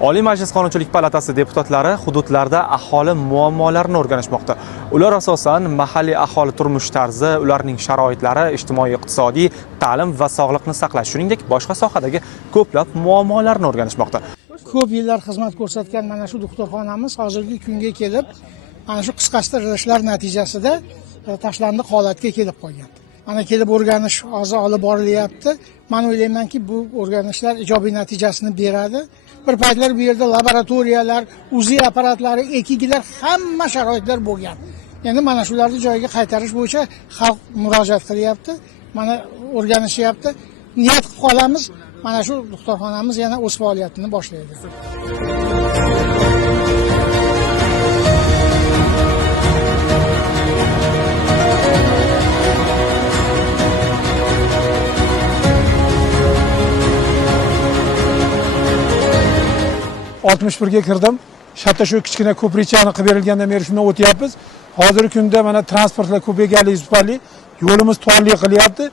Oliy Majlis Qonunchilik palatasi deputatlari hududlarda aholi muammolarini o'rganishmoqda. Ular asosan mahalliy aholi turmush tarzi, ularning sharoitlari, ijtimoiy-iqtisodiy, ta'lim va sog'liqni saqlash, shuningdek boshqa sohadagi ko'plab muammolarni o'rganishmoqda. Ko'p yillar xizmat ko'rsatgan mana shu doktorxonamiz hozirgi kunga kelib, mana shu qisqartirishlar natijasida tashlandiq holatga kelib qolgan. Mana kelib o'rganish hozir olib borilyapti. Men o'ylaymanki, bu o'rganishlar ijobiy natijasini beradi. Bir paytlar bu yerda laboratoriyalar, UZI apparatlari, EKG'lar hamma sharoitlar bo'lgan. Endi mana shularni joyiga qaytarish bo'yicha xalq murojaat qilyapti. Mana o'rganishyapti. Niyat qilib qolamiz, mana shu doktorxonamiz yana o'z faoliyatini boshlaydi. ga kirdim. Shatta shu kichkina ko'prikchani qilib berilgandan beri shundan o'tyapmiz. Hozirgi kunda mana transportlar ko'payganligi tufayli yo'limiz torlik qilyapti.